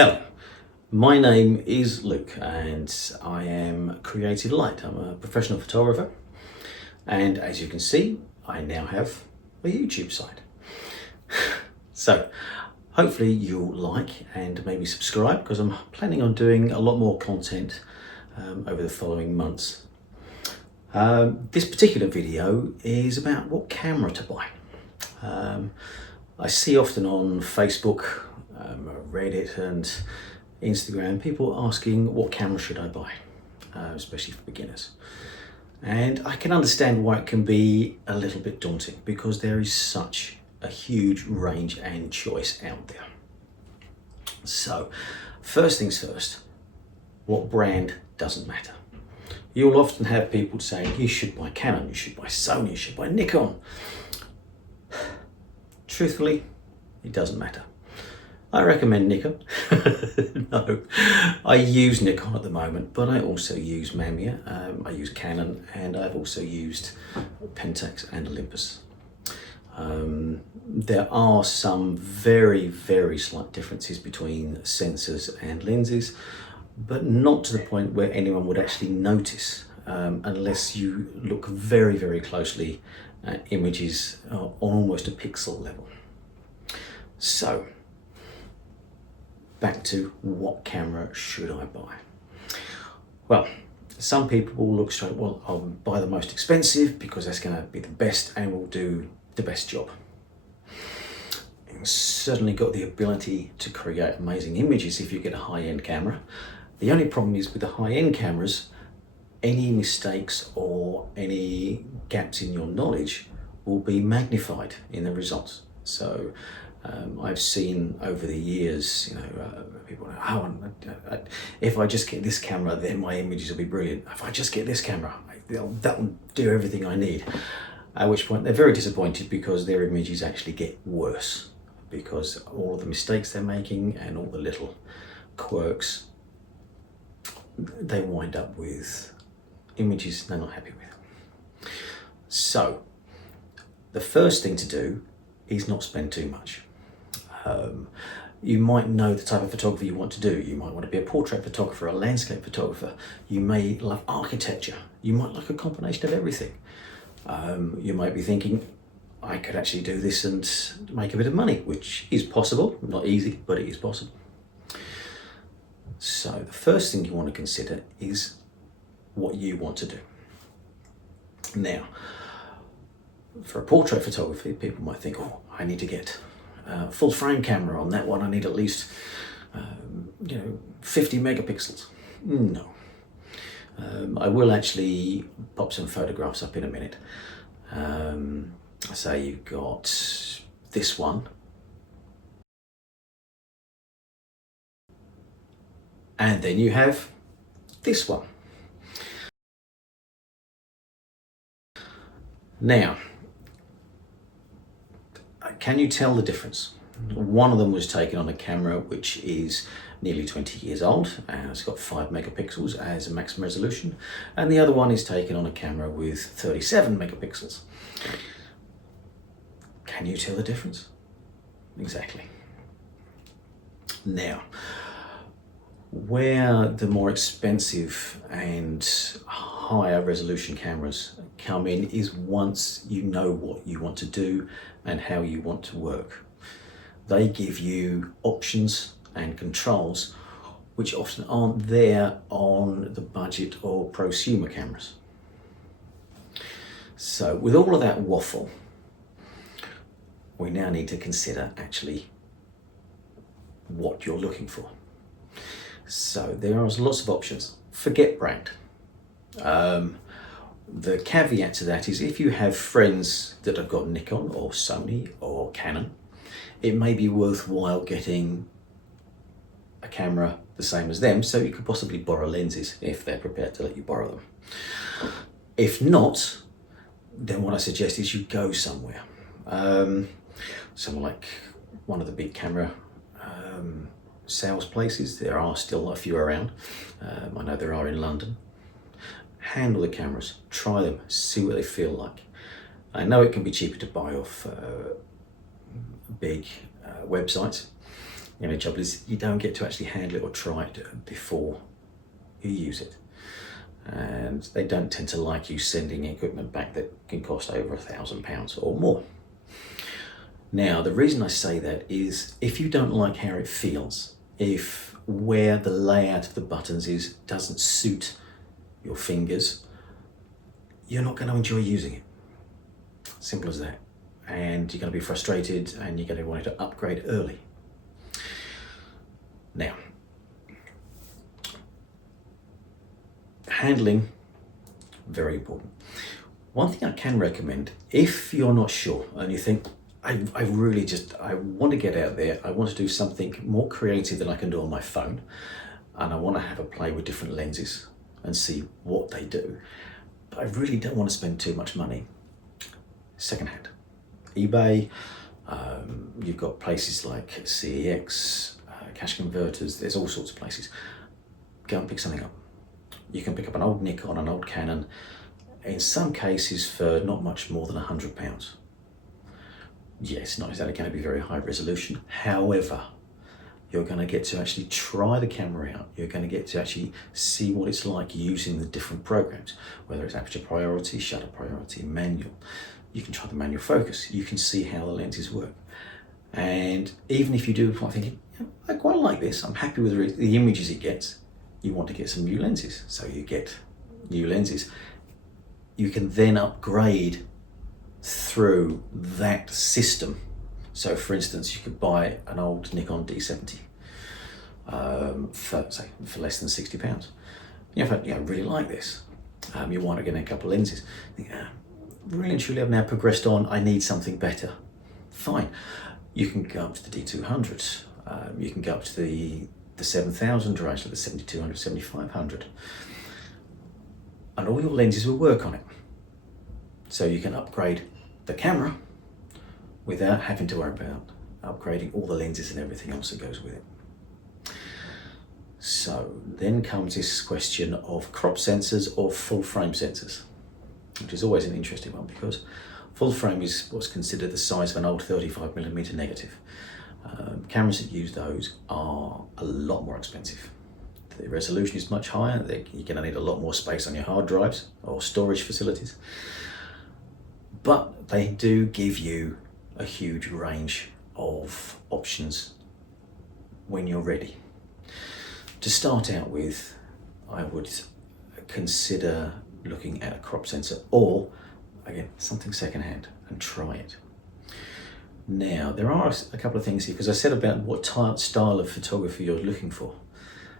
Hello, my name is Luke and I am Creative Light. I'm a professional photographer, and as you can see, I now have a YouTube site. So hopefully you'll like and maybe subscribe, because I'm planning on doing a lot more content over the following months. This particular video is about what camera to buy. I see often on Facebook, Reddit and Instagram, people asking what camera should I buy, especially for beginners. And I can understand why it can be a little bit daunting, because there is such a huge range and choice out there. So first things first, what brand doesn't matter. You'll often have people saying you should buy Canon, you should buy Sony, you should buy Nikon. Truthfully, it doesn't matter. I recommend Nikon. No, I use Nikon at the moment, but I also use Mamiya, I use Canon, and I've also used Pentax and Olympus. There are some very, very slight differences between sensors and lenses, but not to the point where anyone would actually notice unless you look very, very closely at images on almost a pixel level. So, back to what camera should I buy? Well, some people will look straight, well, I'll buy the most expensive because that's going to be the best and will do the best job. You've certainly got the ability to create amazing images if you get a high-end camera. The only problem is with the high-end cameras, any mistakes or any gaps in your knowledge will be magnified in the results. So I've seen over the years, people know, oh, if I just get this camera, then my images will be brilliant. If I just get this camera, that will do everything I need. At which point they're very disappointed because their images actually get worse, because all of the mistakes they're making and all the little quirks, they wind up with images they're not happy with. So the first thing to do is not spend too much. You might know the type of photography you want to do. You might want to be a portrait photographer, a landscape photographer. You may love architecture. You might like a combination of everything. You might be thinking, I could actually do this and make a bit of money, which is possible. Not easy, but it is possible. So the first thing you want to consider is what you want to do. Now, for a portrait photography, people might think, oh, I need to get a full frame camera on that one. I need at least 50 megapixels. No. I will actually pop some photographs up in a minute. So you've got this one. And then you have this one. Now, can you tell the difference? One of them was taken on a camera which is nearly 20 years old and it's got 5 megapixels as a maximum resolution, and the other one is taken on a camera with 37 megapixels. Can you tell the difference? Exactly. Now, where the more expensive and higher resolution cameras come in is once you know what you want to do and how you want to work. They give you options and controls which often aren't there on the budget or prosumer cameras. So with all of that waffle, we now need to consider actually what you're looking for. So there are lots of options. Forget brand. The caveat to that is if you have friends that have got Nikon or Sony or Canon, it may be worthwhile getting a camera the same as them, so you could possibly borrow lenses if they're prepared to let you borrow them. If not, then what I suggest is you go somewhere. Somewhere like one of the big camera sales places. There are still a few around. I know there are in London. Handle the cameras, try them, see what they feel like. I know it can be cheaper to buy off big websites, The only trouble is you don't get to actually handle it or try it before you use it. And they don't tend to like you sending equipment back that can cost over £1,000 or more. Now, the reason I say that is if you don't like how it feels, if where the layout of the buttons is doesn't suit your fingers, you're not going to enjoy using it. Simple as that. And you're going to be frustrated and you're going to want to upgrade early. Now, handling, very important. One thing I can recommend, if you're not sure and you think, I want to get out there, I want to do something more creative than I can do on my phone, and I want to have a play with different lenses and see what they do, but I really don't want to spend too much money. Secondhand. eBay, you've got places like CEX, Cash Converters, there's all sorts of places. Go and pick something up. You can pick up an old Nikon, an old Canon, in some cases for not much more than £100. Yes, not exactly going to be very high resolution. However, you're going to get to actually try the camera out. You're going to get to actually see what it's like using the different programs, whether it's aperture priority, shutter priority, manual. You can try the manual focus. You can see how the lenses work. And even if you do start thinking, I quite like this, I'm happy with the images it gets, you want to get some new lenses. So you get new lenses. You can then upgrade through that system. So for instance, you could buy an old Nikon D70 for less than £60. You know, I really like this. You want to get a couple of lenses. Really and truly, I've now progressed on. I need something better. Fine. You can go up to the D200. You can go up to the 7000 or actually the 7200, 7500. And all your lenses will work on it. So you can upgrade the camera without having to worry about upgrading all the lenses and everything else that goes with it. So then comes this question of crop sensors or full frame sensors, which is always an interesting one because full frame is what's considered the size of an old 35mm negative. Cameras that use those are a lot more expensive. The resolution is much higher. You're going to need a lot more space on your hard drives or storage facilities. But they do give you a huge range of options when you're ready. To start out with, I would consider looking at a crop sensor or, again, something secondhand and try it. Now, there are a couple of things here, because I said about what style of photography you're looking for.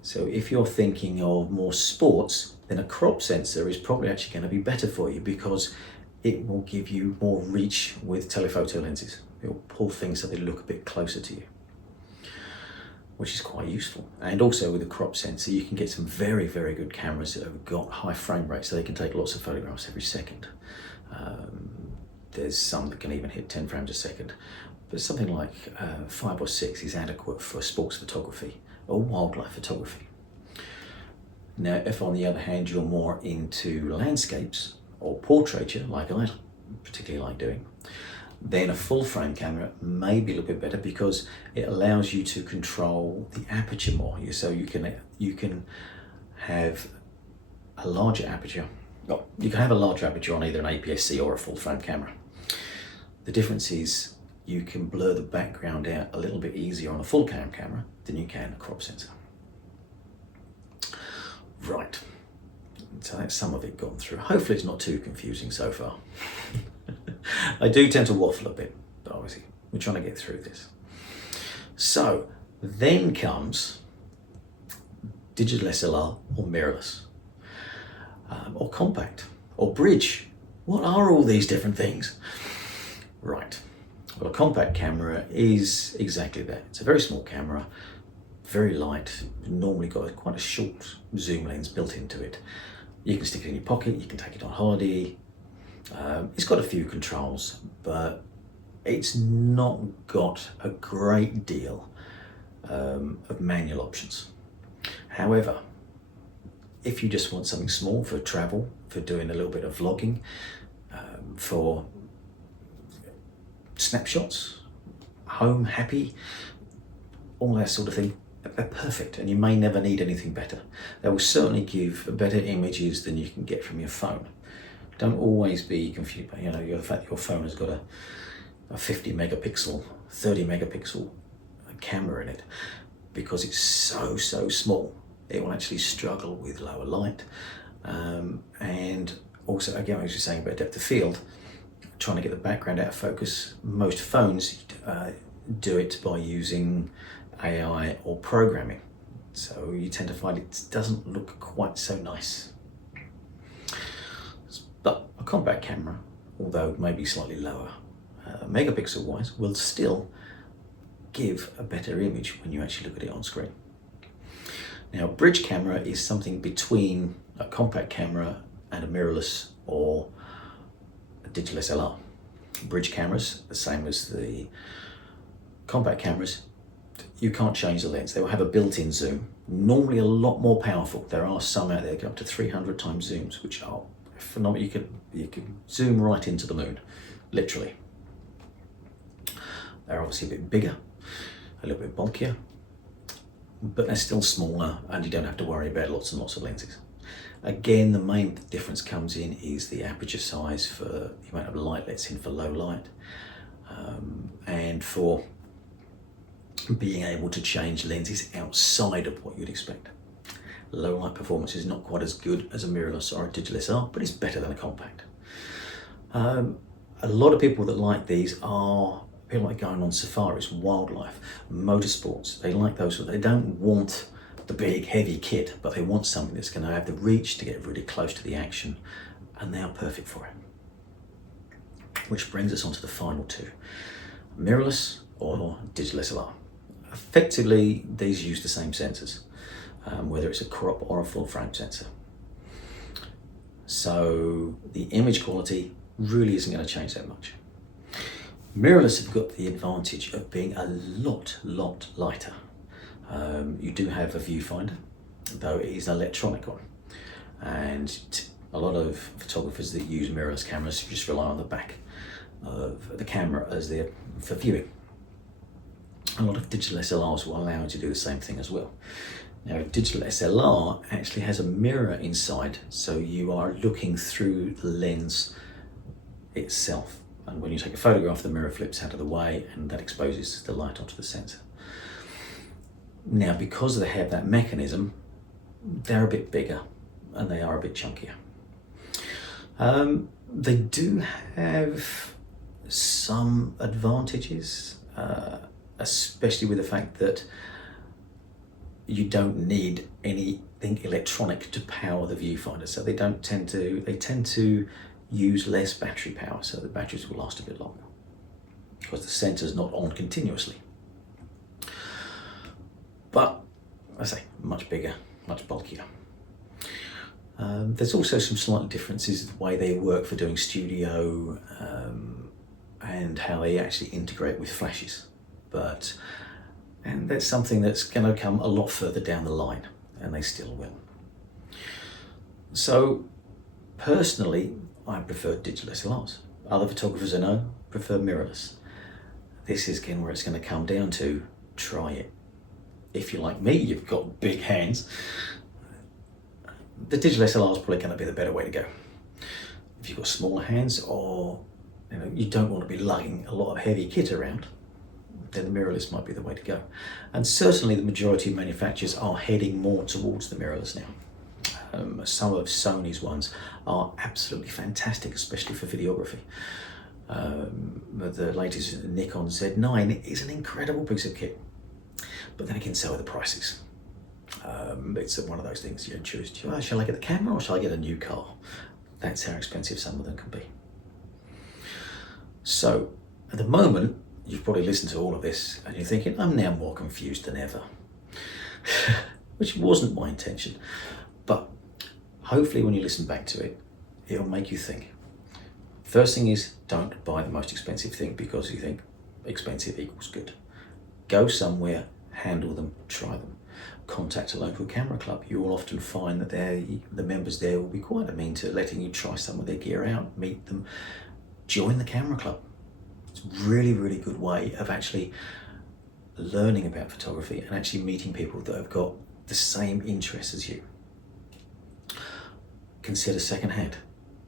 So if you're thinking of more sports, then a crop sensor is probably actually going to be better for you because it will give you more reach with telephoto lenses. It will pull things so they look a bit closer to you, which is quite useful. And also with a crop sensor, you can get some very, very good cameras that have got high frame rates, so they can take lots of photographs every second. There's some that can even hit 10 frames a second, but something like 5 or 6 is adequate for sports photography or wildlife photography. Now, if on the other hand, you're more into landscapes or portraiture, like I particularly like doing, then a full frame camera may be a little bit better because it allows you to control the aperture more. So you can have a larger aperture. Well, you can have a larger aperture on either an APS-C or a full frame camera. The difference is you can blur the background out a little bit easier on a full cam camera than you can a crop sensor. Right, so that's some of it gone through. Hopefully it's not too confusing so far. I do tend to waffle a bit, but obviously we're trying to get through this. So then comes digital SLR or mirrorless, or compact, or bridge. What are all these different things? Right, well, a compact camera is exactly that. It's a very small camera, very light, normally got quite a short zoom lens built into it. You can stick it in your pocket, you can take it on holiday. It's got a few controls, but it's not got a great deal of manual options. However, if you just want something small for travel, for doing a little bit of vlogging, for snapshots, home, happy, all that sort of thing, are perfect, and you may never need anything better. They will certainly give better images than you can get from your phone. Don't always be confused by the fact that your phone has got a 50 megapixel, 30 megapixel camera in it, because it's so small. It will actually struggle with lower light, and also, again, as you're saying about depth of field, trying to get the background out of focus. Most phones do it by using AI or programming, so you tend to find it doesn't look quite so nice. But a compact camera, although maybe slightly lower megapixel wise, will still give a better image when you actually look at it on screen. Now, a bridge camera is something between a compact camera and a mirrorless or a digital SLR. Bridge cameras, the same as the compact cameras, you can't change the lens. They will have a built-in zoom, normally a lot more powerful. There are some out there that go up to 300 times zooms, which are phenomenal. You can zoom right into the moon, literally. They're obviously a bit bigger, a little bit bulkier, but they're still smaller, and you don't have to worry about lots and lots of lenses. Again, the main difference comes in is the aperture size for the amount of light lets in for low light, and for being able to change lenses outside of what you'd expect. Low light performance is not quite as good as a mirrorless or a digital SLR, but it's better than a compact. A lot of people that like these are people like going on safaris, wildlife, motorsports. They like those. They don't want the big heavy kit, but they want something that's going to have the reach to get really close to the action, and they are perfect for it. Which brings us on to the final two, mirrorless or digital SLR. Effectively, these use the same sensors, whether it's a crop or a full frame sensor. So the image quality really isn't going to change that much. Mirrorless have got the advantage of being a lot lighter. You do have a viewfinder, though it is an electronic one, and a lot of photographers that use mirrorless cameras just rely on the back of the camera for viewing. A lot of digital SLRs will allow you to do the same thing as well. Now, a digital SLR actually has a mirror inside, so you are looking through the lens itself. And when you take a photograph, the mirror flips out of the way, and that exposes the light onto the sensor. Now, because they have that mechanism, they're a bit bigger and they are a bit chunkier. They do have some advantages, especially with the fact that you don't need anything electronic to power the viewfinder. So they tend to use less battery power, so the batteries will last a bit longer because the sensor's not on continuously. But I say much bigger, much bulkier. There's also some slight differences in the way they work for doing studio and how they actually integrate with flashes. And that's something that's going to come a lot further down the line, and they still will. So personally, I prefer digital SLRs. Other photographers I know prefer mirrorless. This is again where it's going to come down to try it. If you're like me, you've got big hands, the digital SLR is probably going to be the better way to go. If you've got smaller hands, or you don't want to be lugging a lot of heavy kit around, then the mirrorless might be the way to go. And certainly the majority of manufacturers are heading more towards the mirrorless now. Some of Sony's ones are absolutely fantastic, especially for videography. The latest Nikon Z9 is an incredible piece of kit. But then again, so are the prices. It's one of those things you choose. Shall I get the camera or shall I get a new car? That's how expensive some of them can be. So at the moment, you've probably listened to all of this and you're thinking, I'm now more confused than ever. Which wasn't my intention. But hopefully when you listen back to it, it'll make you think. First thing is, don't buy the most expensive thing because you think expensive equals good. Go somewhere, handle them, try them. Contact a local camera club. You will often find that the members there will be quite amenable to letting you try some of their gear out, meet them. Join the camera club. It's a really good way of actually learning about photography and actually meeting people that have got the same interests as you. Consider secondhand.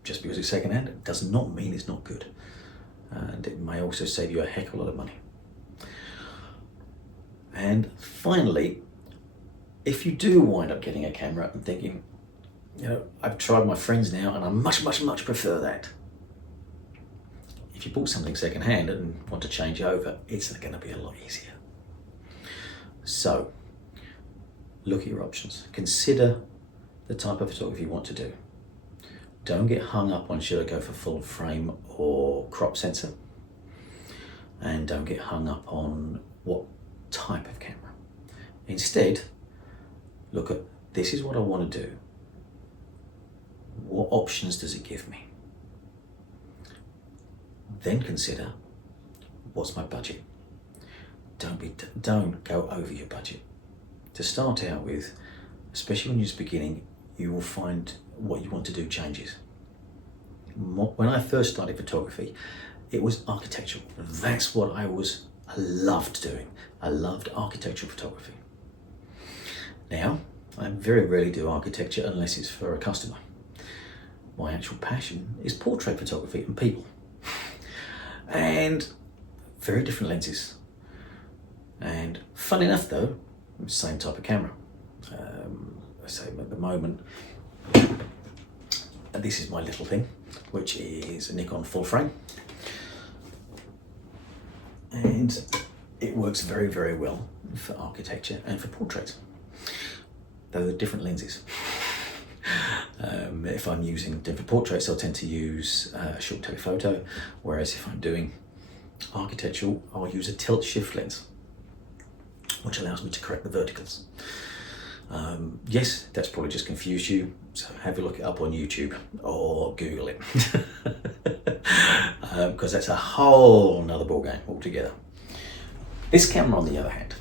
Just because it's secondhand does not mean it's not good. And it may also save you a heck of a lot of money. And finally, if you do wind up getting a camera and thinking, I've tried my friends now and I much, much, much prefer that. If you bought something secondhand and want to change over, it's going to be a lot easier. So, look at your options. Consider the type of photography you want to do. Don't get hung up on should I go for full frame or crop sensor. And don't get hung up on what type of camera. Instead, look at, this is what I want to do. What options does it give me? Then consider, what's my budget? Don't go over your budget. To start out with, especially when you're just beginning, you will find what you want to do changes. When I first started photography, it was architectural. That's what I loved doing. I loved architectural photography. Now, I very rarely do architecture unless it's for a customer. My actual passion is portrait photography and people. And very different lenses. And fun enough though, same type of camera. I say at the moment, and this is my little thing, which is a Nikon full frame. And it works very, very well for architecture and for portraits. Though they're different lenses. If I'm using different portraits, I'll tend to use a short telephoto, whereas if I'm doing architectural, I'll use a tilt shift lens, which allows me to correct the verticals. Yes, that's probably just confused you, so have a look it up on YouTube or Google it, because that's a whole nother ballgame altogether. This camera, on the other hand,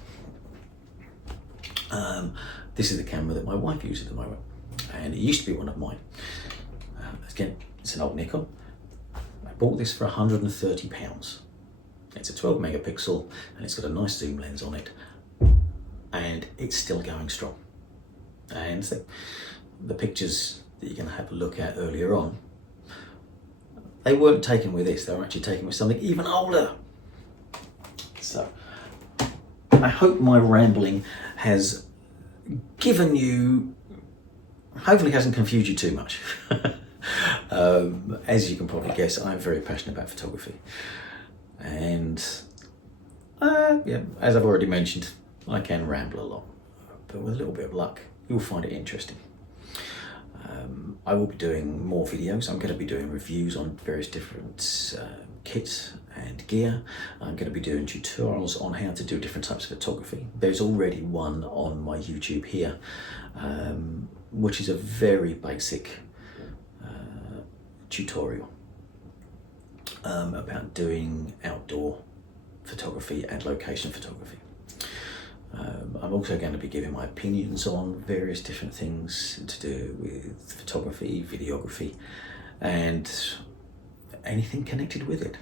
this is the camera that my wife uses at the moment, and it used to be one of mine. Again, it's an old Nikon. I bought this for £130. It's a 12 megapixel and it's got a nice zoom lens on it, and it's still going strong. And the pictures that you're going to have a look at earlier on, they weren't taken with this, they were actually taken with something even older. So I hope my rambling has given you, hopefully hasn't confused you too much. As you can probably guess, I'm very passionate about photography. And yeah, as I've already mentioned, I can ramble a lot, but with a little bit of luck, you'll find it interesting. I will be doing more videos. I'm going to be doing reviews on various different kits and gear. I'm going to be doing tutorials on how to do different types of photography. There's already one on my YouTube here, which is a very basic tutorial about doing outdoor photography and location photography. I'm also going to be giving my opinions on various different things to do with photography, videography, and anything connected with it.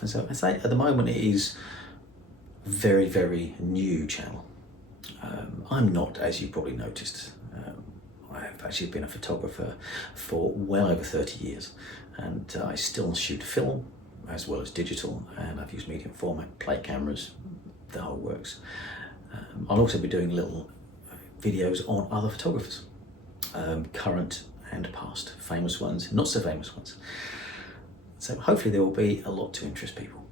And so I say, at the moment, it is a very, very new channel. I'm not, as you probably noticed, I've actually been a photographer for well over 30 years, and I still shoot film as well as digital, and I've used medium format, plate cameras, the whole works. I'll also be doing little videos on other photographers, current and past, famous ones, not so famous ones. So hopefully there will be a lot to interest people.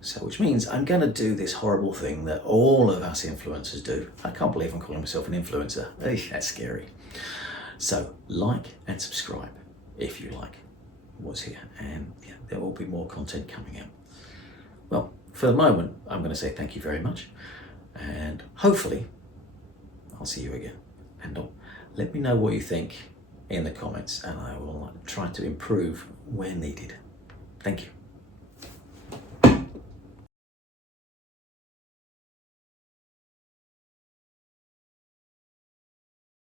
So which means I'm going to do this horrible thing that all of us influencers do. I can't believe I'm calling myself an influencer. That's scary. So like and subscribe if you like what's here, and yeah, there will be more content coming out. Well, for the moment, I'm going to say thank you very much. And hopefully I'll see you again, and let me know what you think in the comments, and I will try to improve where needed. Thank you.